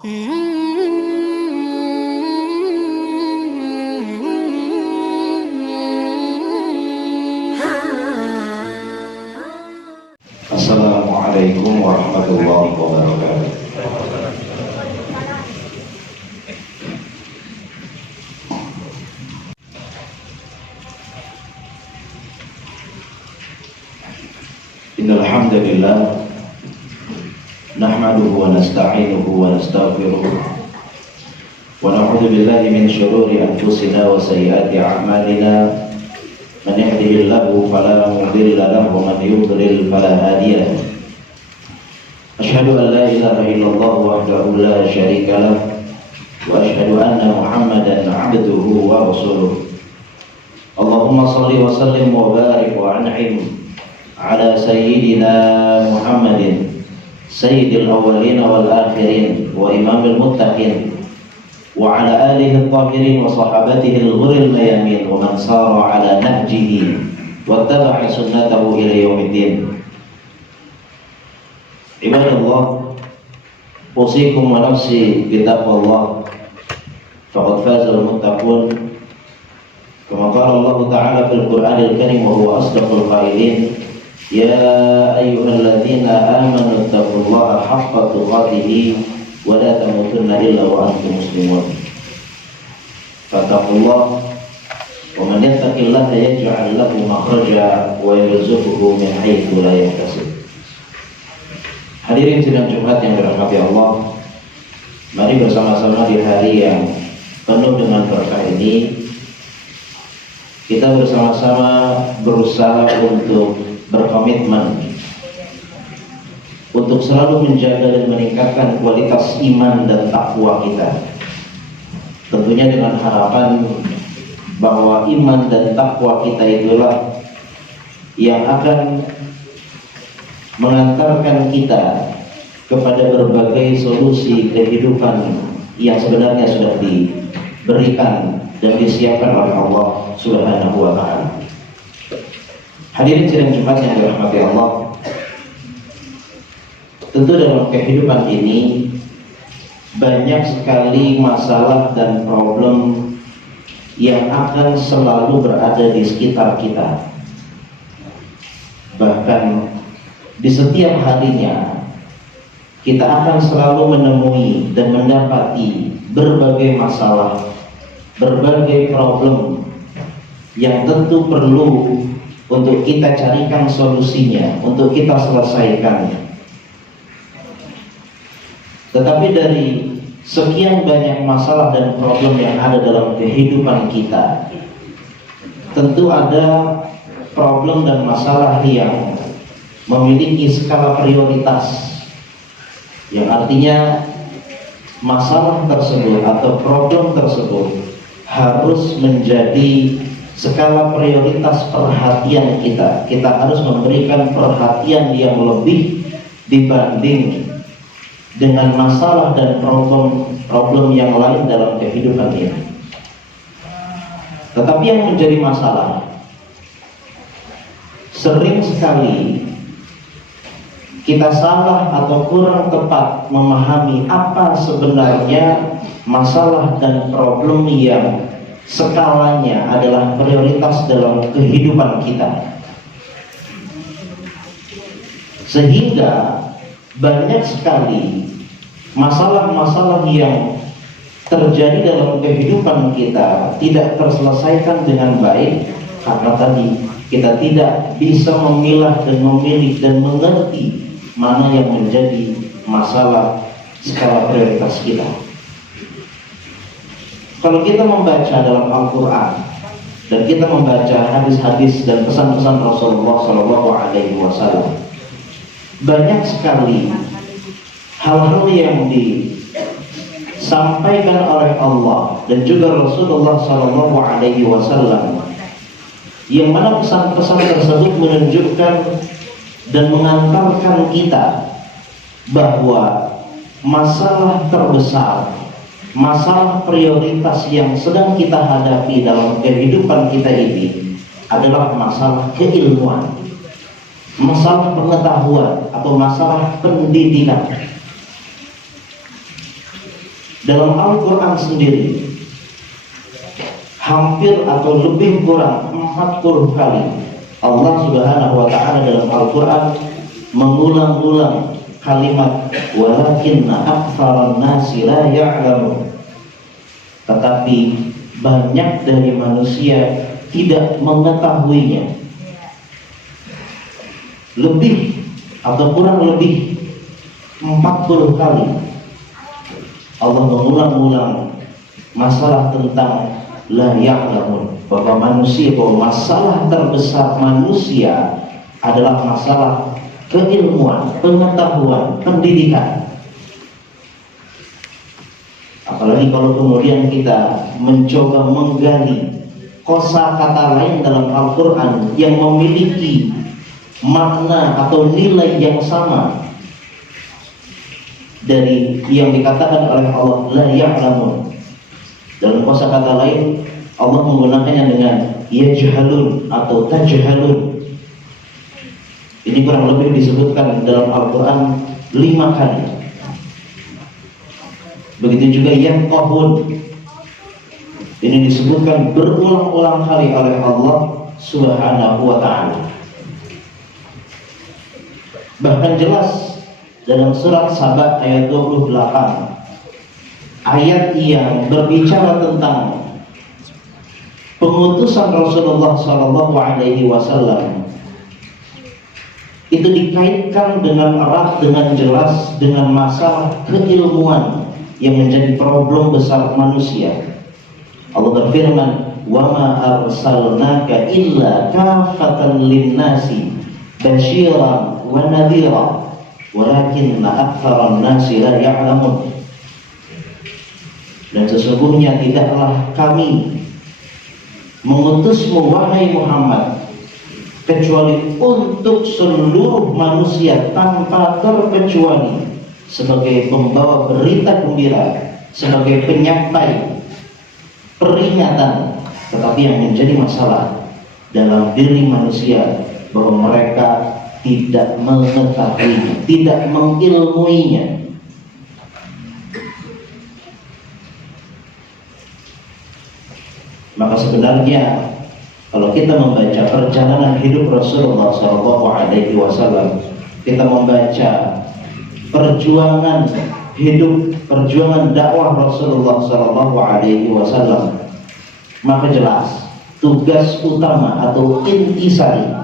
Assalamualaikum warahmatullahi wabarakatuh. Innal hamdalillah nahmaduhu wa nasta'inuhu wa nastaghfiruh wa na'udzu billahi min shururi anfusina wa sayyiati a'malina. Man yahdihillahu fala mudilla lahu wa man yudlil fala hadiya lahu. Asyhadu an la ilaha illallah wahdahu la syarika lah wa asyhadu anna Muhammadan 'abduhu wa rasuluh. Allahumma shalli wa sallim wa barik wa an'im ala sayyidina Muhammadin sayyidil awwalin wal akhirin wa imamil muttaqin wa ala alihi at-tahirin wa sahabatihi al-ghurril mayamin wa man sara ala nahjihi wa tabi'a sunnatahu ila yaumiddin. Ibadallah, usikum wa nafsi bi taqwallah faqad fazal muttaqun. Kama qala Allah Ta'ala fil Qur'anil Karim wa huwa asdaqul qailin. Ya ayyuhalladzina amanu taqullaha haqqa tuqatih wa la tamutunna illa wa antum muslimun. Fattaqullaha wa man yattaqillaha yaj'al lahu makhraja wa yarzuqhu min haitsu la yahtasib. Hadirin sidang Jumat yang dirahmati Allah, mari bersama-sama di hari yang penuh dengan berkah ini kita bersama-sama berusaha untuk berkomitmen untuk selalu menjaga dan meningkatkan kualitas iman dan takwa kita. Tentunya dengan harapan bahwa iman dan takwa kita itulah yang akan mengantarkan kita kepada berbagai solusi kehidupan yang sebenarnya sudah diberikan dan disiapkan oleh Allah Subhanahu wa Ta'ala. Hadirin sidang Jumat yang dirahmati Allah, tentu dalam kehidupan ini banyak sekali masalah dan problem yang akan selalu berada di sekitar kita. Bahkan di setiap harinya kita akan selalu menemui dan mendapati berbagai masalah, berbagai problem yang tentu perlu untuk kita carikan solusinya, untuk kita selesaikan. Tetapi dari sekian banyak masalah dan problem yang ada dalam kehidupan kita, tentu ada problem dan masalah yang memiliki skala prioritas, yang artinya masalah tersebut atau problem tersebut harus menjadi skala prioritas perhatian kita. Kita harus memberikan perhatian yang lebih dibanding dengan masalah dan problem yang lain dalam kehidupan ini. Tetapi yang menjadi masalah, sering sekali kita salah atau kurang tepat memahami apa sebenarnya masalah dan problem yang skalanya adalah prioritas dalam kehidupan kita, sehingga banyak sekali masalah-masalah yang terjadi dalam kehidupan kita tidak terselesaikan dengan baik karena tadi kita tidak bisa memilah dan memilih dan mengerti mana yang menjadi masalah skala prioritas kita. Kalau kita membaca dalam Al-Quran dan kita membaca hadis-hadis dan pesan-pesan Rasulullah SAW, banyak sekali hal-hal yang disampaikan oleh Allah dan juga Rasulullah SAW, yang mana pesan-pesan tersebut menunjukkan dan mengantarkan kita bahwa masalah terbesar, masalah prioritas yang sedang kita hadapi dalam kehidupan kita ini adalah masalah keilmuan, masalah pengetahuan atau masalah pendidikan. Dalam Al-Quran sendiri hampir atau lebih kurang 40 kali Allah Subhanahu wa Ta'ala dalam Al-Quran mengulang-ulang kalimat walakinna aktsaran nasi la ya'lamun. Tetapi banyak dari manusia tidak mengetahuinya. Lebih atau kurang lebih 40 kali Allah mengulang-ulang masalah tentang la ya'lamun, bahwa masalah terbesar manusia adalah masalah keilmuan, pengetahuan, pendidikan. Apalagi kalau kemudian kita mencoba menggali kosakata lain dalam Al-Quran yang memiliki makna atau nilai yang sama dari yang dikatakan oleh Allah la ya'lamun. Dalam kosakata lain Allah menggunakannya dengan yajhalun atau tajhalun. Ini kurang lebih disebutkan dalam Al-Quran 5 kali. Begitu juga yaqahun, ini disebutkan berulang-ulang kali oleh Allah Subhanahu wa Ta'ala. Bahkan jelas dalam surat Saba ayat 28, ayat yang berbicara tentang pengutusan Rasulullah SAW itu dikaitkan dengan erat, dengan jelas dengan masalah keilmuan yang menjadi problem besar manusia. Allah berfirman, "Wa ma arsalnaka illa kafatan lin-nasi basyiran wa nadhira walakinna aktsaran nasi la ya'lamun." Dan sesungguhnya tidaklah kami mengutusmu wahai Muhammad kecuali untuk seluruh manusia tanpa terkecuali, sebagai pembawa berita gembira, sebagai penyampai peringatan. Tetapi yang menjadi masalah dalam diri manusia bahwa mereka tidak mengetahuinya, tidak mengilmuinya. Maka sebenarnya kalau kita membaca perjalanan hidup Rasulullah SAW, kita membaca perjuangan hidup, perjuangan dakwah Rasulullah SAW, maka jelas tugas utama atau intisari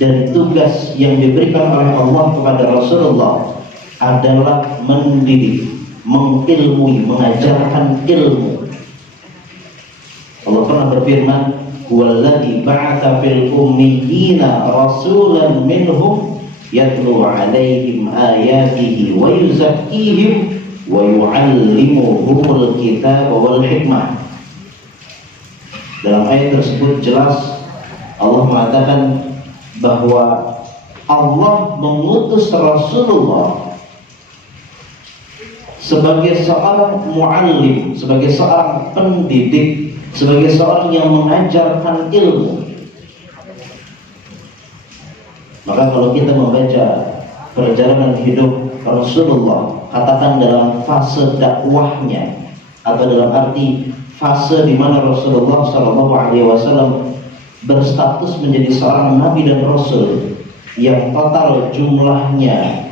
dari tugas yang diberikan oleh Allah kepada Rasulullah adalah mendidik, mengilmui, mengajarkan ilmu. Allah pernah berfirman, "Huwallazi ba'atsa fil ummiyina rasulan minhum yatlu 'alaihim ayatihi wa yuzakkihim wa yu'allimuhumul kitaba wal hikmah." Dalam ayat tersebut jelas Allah mengatakan bahwa Allah mengutus Rasulullah sebagai seorang muallim, sebagai seorang pendidik, sebagai seorang yang mengajarkan ilmu. Maka kalau kita membaca perjalanan hidup Rasulullah, katakan dalam fase dakwahnya atau dalam arti fase di mana Rasulullah SAW berstatus menjadi seorang nabi dan rasul yang total jumlahnya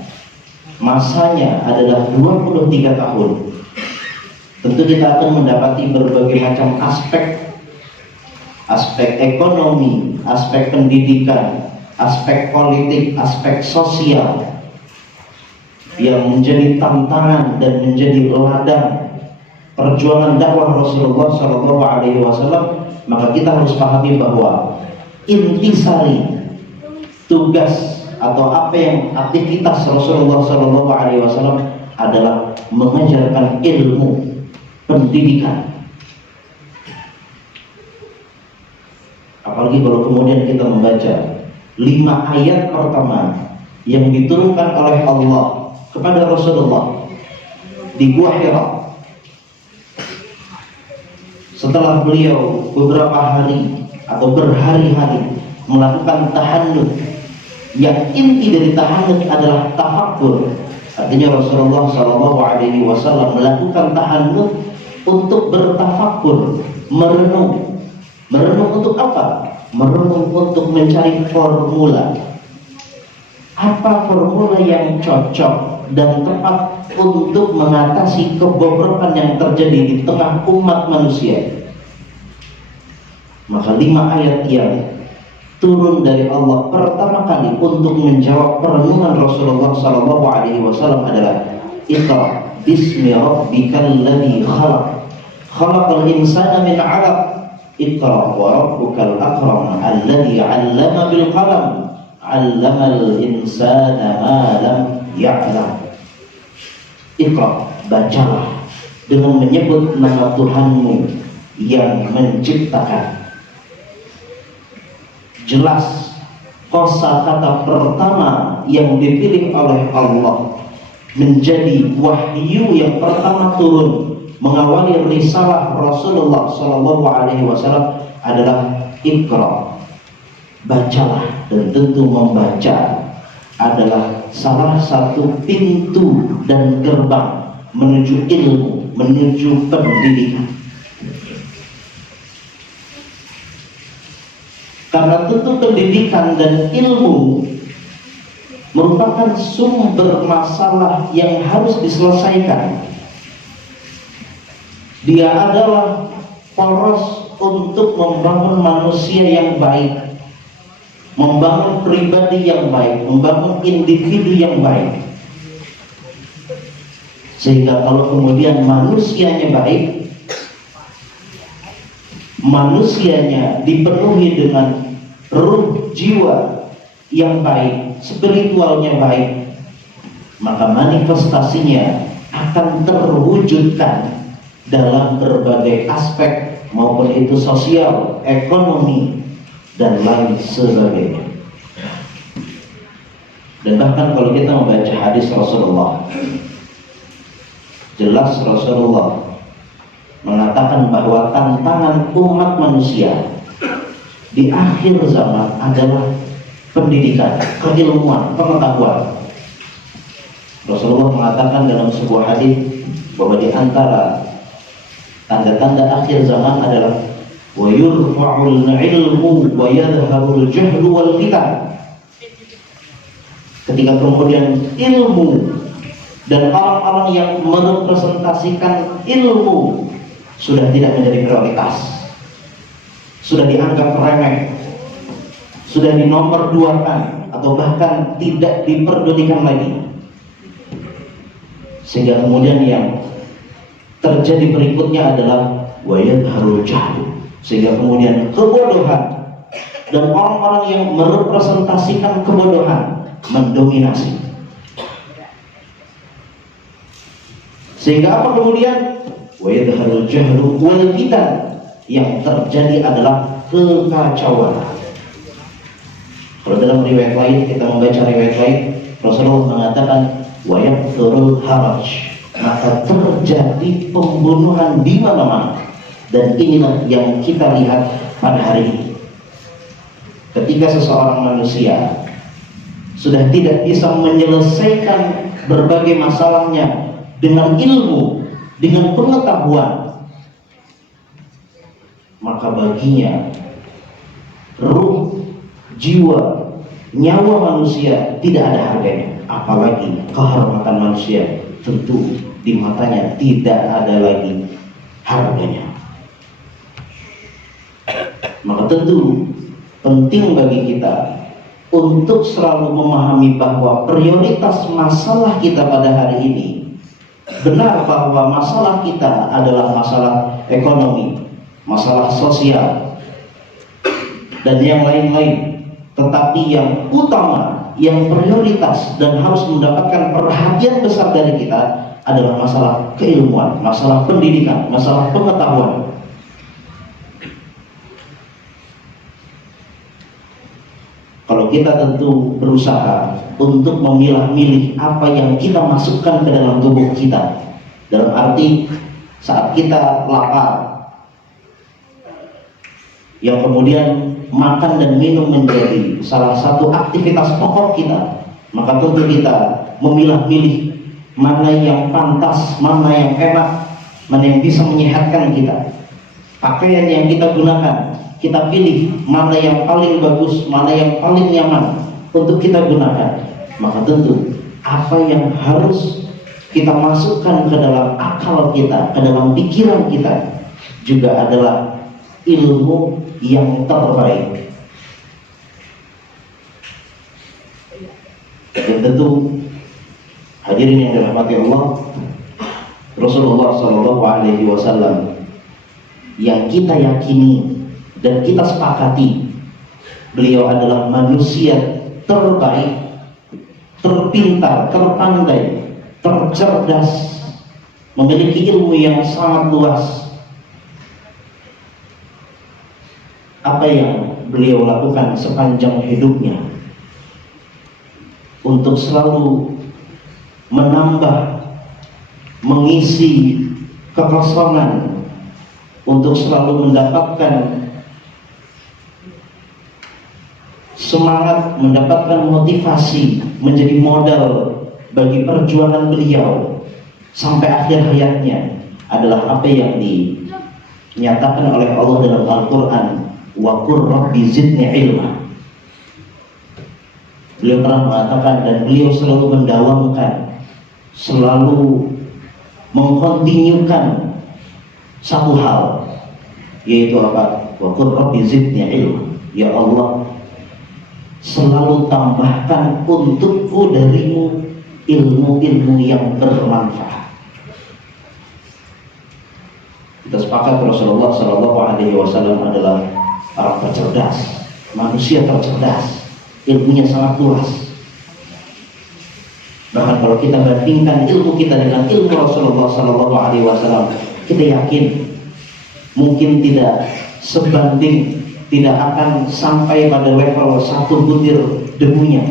masanya adalah 23 tahun. Tentu kita akan mendapati berbagai macam aspek ekonomi, aspek pendidikan, aspek politik, aspek sosial yang menjadi tantangan dan menjadi ladang perjuangan dakwah Rasulullah SAW. Maka kita harus pahami bahwa intisari tugas atau apa yang aktivitas Rasulullah SAW adalah mengajarkan ilmu, pendidikan. Apalagi kalau kemudian kita membaca 5 ayat pertama yang diturunkan oleh Allah kepada Rasulullah di Gua Hira, setelah beliau beberapa hari atau berhari-hari melakukan tahannut, yang inti dari tahannut adalah tafakkur, Artinya Rasulullah SAW melakukan tahannut untuk bertafakkur, merenung. Merenung untuk apa? Merenung untuk mencari formula. Apa formula yang cocok dan tepat untuk mengatasi kebobrokan yang terjadi di tengah umat manusia? Maka 5 ayat yang turun dari Allah pertama kali untuk menjawab perenungan Rasulullah SAW adalah Iqra bismi rabbikal ladzi khalaq khalaqal insana min 'alaq Iqra wa rabbukal akram alladzi 'allama bil qalam 'allamal insana ma lam ya'lam. Iqra, bacalah dengan menyebut nama Tuhanmu yang menciptakan. Jelas kosakata pertama yang dipilih oleh Allah menjadi wahyu yang pertama turun mengawali risalah Rasulullah SAW adalah Iqra, bacalah. Dan tentu membaca adalah salah satu pintu dan gerbang menuju ilmu, menuju pendidikan. Karena tentu pendidikan dan ilmu merupakan sumber masalah yang harus diselesaikan. Dia adalah poros untuk membangun manusia yang baik, membangun pribadi yang baik, membangun individu yang baik. Sehingga kalau kemudian manusianya baik, manusianya dipenuhi dengan ruh jiwa yang baik, spiritualnya baik, maka manifestasinya akan terwujudkan dalam berbagai aspek, maupun itu sosial, ekonomi, dan lain sebagainya. Dan bahkan kalau kita membaca hadis Rasulullah, jelas Rasulullah mengatakan bahwa tantangan umat manusia di akhir zaman adalah pendidikan, keilmuan, pengetahuan. Rasulullah mengatakan dalam sebuah hadis bahwa di antara tanda-tanda akhir zaman adalah wa yurfa'ul ilmu wa yadhharul jahlu wal fitan. Ketika kemudian ilmu dan orang-orang yang merepresentasikan ilmu sudah tidak menjadi prioritas, sudah dianggap remeh, sudah dinomorduakan, atau bahkan tidak diperdulikan lagi. Sehingga kemudian yang terjadi berikutnya adalah wayadharul jahlu, sehingga kemudian kebodohan dan orang-orang yang merepresentasikan kebodohan mendominasi. Sehingga apa kemudian? Wayadharul jahlu wal fitan, yang terjadi adalah kekacauan. Kalau dalam riwayat lain, kita membaca riwayat lain, Rasulullah mengatakan wayakthurul haraj, maka terjadi pembunuhan di mana-mana. Dan inilah yang kita lihat pada hari ini. Ketika seseorang manusia sudah tidak bisa menyelesaikan berbagai masalahnya dengan ilmu, dengan pengetahuan, maka baginya ruh, jiwa, nyawa manusia tidak ada harganya. Apalagi kehormatan manusia, tentu di matanya tidak ada lagi harganya. Maka tentu penting bagi kita untuk selalu memahami bahwa prioritas masalah kita pada hari ini, benar bahwa masalah kita adalah masalah ekonomi, masalah sosial, dan yang lain-lain. Tetapi yang utama, yang prioritas dan harus mendapatkan perhatian besar dari kita adalah masalah keilmuan, masalah pendidikan, masalah pengetahuan. Kalau kita tentu berusaha untuk memilah-milih apa yang kita masukkan ke dalam tubuh kita, dalam arti saat kita lapar, yang kemudian makan dan minum menjadi salah satu aktivitas pokok kita, maka tentu kita memilah-milih mana yang pantas, mana yang enak, mana yang bisa menyehatkan kita. Pakaian yang kita gunakan, kita pilih mana yang paling bagus, mana yang paling nyaman untuk kita gunakan. Maka tentu apa yang harus kita masukkan ke dalam akal kita, ke dalam pikiran kita, juga adalah ilmu yang terbaik. Dan tentu hadirin yang dirahmati Allah, Rasulullah SAW yang kita yakini dan kita sepakati, beliau adalah manusia terbaik, terpintar, terpandai, tercerdas, memiliki ilmu yang sangat luas. Apa yang beliau lakukan sepanjang hidupnya untuk selalu menambah, mengisi kekosongan, untuk selalu mendapatkan semangat, mendapatkan motivasi, menjadi modal bagi perjuangan beliau sampai akhir hayatnya, adalah apa yang dinyatakan oleh Allah dalam Al-Quran, wa qur rabbi zidni ilma. Beliau pernah mengatakan, dan beliau selalu mendawamkan, selalu mengkontinyukan satu hal, yaitu apa? Wa qur rabbi zidni ilma. Ya Allah, selalu tambahkan untukku darimu ilmu-ilmu yang bermanfaat. Kita sepakat Rasulullah SAW adalah orang tercerdas, manusia tercerdas, ilmunya sangat luas. Bahkan kalau kita bandingkan ilmu kita dengan ilmu Rasulullah SAW, kita yakin mungkin tidak sebanding, tidak akan sampai pada level satu butir debunya.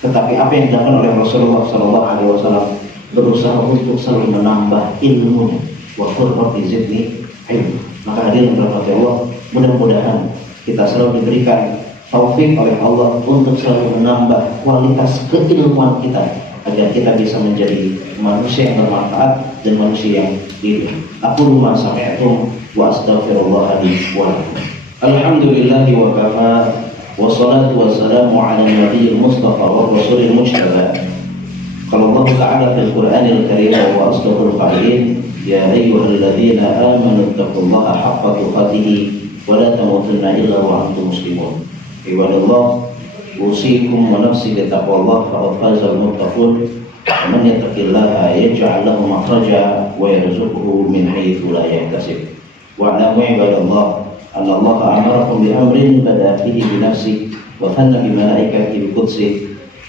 Tetapi apa yang dilakukan oleh Rasulullah SAW, berusaha untuk selalu menambah ilmunya. Wa qur rabbi zidni ilma. Maka hadirin rahmati Allah, mudah-mudahan kita selalu diberikan taufik oleh Allah untuk selalu menambah kualitas keilmuan kita, agar kita bisa menjadi manusia yang bermanfaat dan manusia yang hidup. Aku rumah sami'tum wa astaghfirullah li wa lakum. Alhamdulillah wa kafa, wassalatu wassalamu ala nabiyil mustafa wa rasulil mujtaba. Qala Allah ta'ala fil Qur'anil Karim wa asdaqul qa'ilin, ya ayyuhalladzina amanu taqullaha haqqa tuqatih wa la tamutunna illa wa antum muslimun. Ibadallah, usikum wa nafsi bi taqwallah, faqad fazal muttaqun. Man yattaqillaha yaj'al lahu makhraja wa yarzuqhu min haitsu la yahtasib. Wa alamu ibadallah أن الله أمركم بأمر بدأ فيه بنفسه وثنى بملائكته بقدسه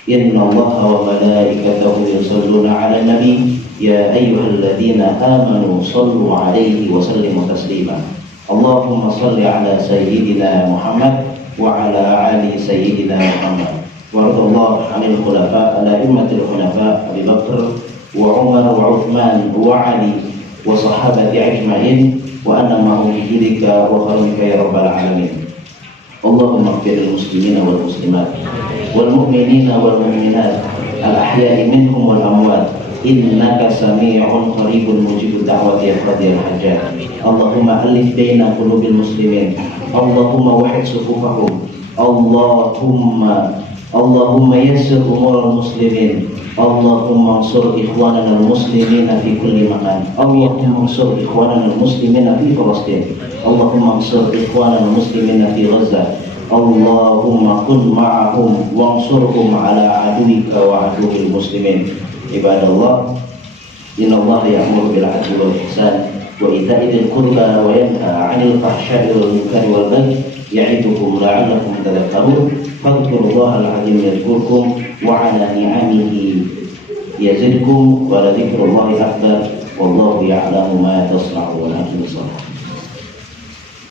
إن الله وملائكته يصلون على النبي يا أيها الذين آمنوا صلوا عليه وسلموا تسليما اللهم صل على سيدنا محمد وعلى آل سيدنا محمد وارض الله عن الخلفاء الأئمة الحنفاء أبي بكر وعمر وعثمان وعلي وصحابة أجمعين وأنا معهم بجودك وكرمك يا رب العالمين. اللهم اغفر للمسلمين والمسلمات والمؤمنين والمؤمنات الأحياء منهم والأموات إنك سميع قريب مجيب الدعوة يا قاضي الحاجات. اللهم ألف بين قلوب المسلمين، اللهم وحد صفوفهم، اللهم يسر أمور المسلمين، اللهم انصر إخواننا المسلمين في كل مكان، اللهم انصر إخواننا المسلمين في فلسطين، اللهم انصر إخواننا المسلمين في غزة، اللهم كن معهم وانصرهم على عدوك وعدو المسلمين. عباد الله، إن الله يأمر بالعدل والإحسان وإيتاء ذي القربى وينهى عن الفحشاء والمنكر والبغي يعظكم لعلكم تذكرون. فاذكروا الله العظيم يذكركم وعلى نعمه يزدكم ولذكر الله أكبر والله يعلم ما تصنعون. أقم الصلاة.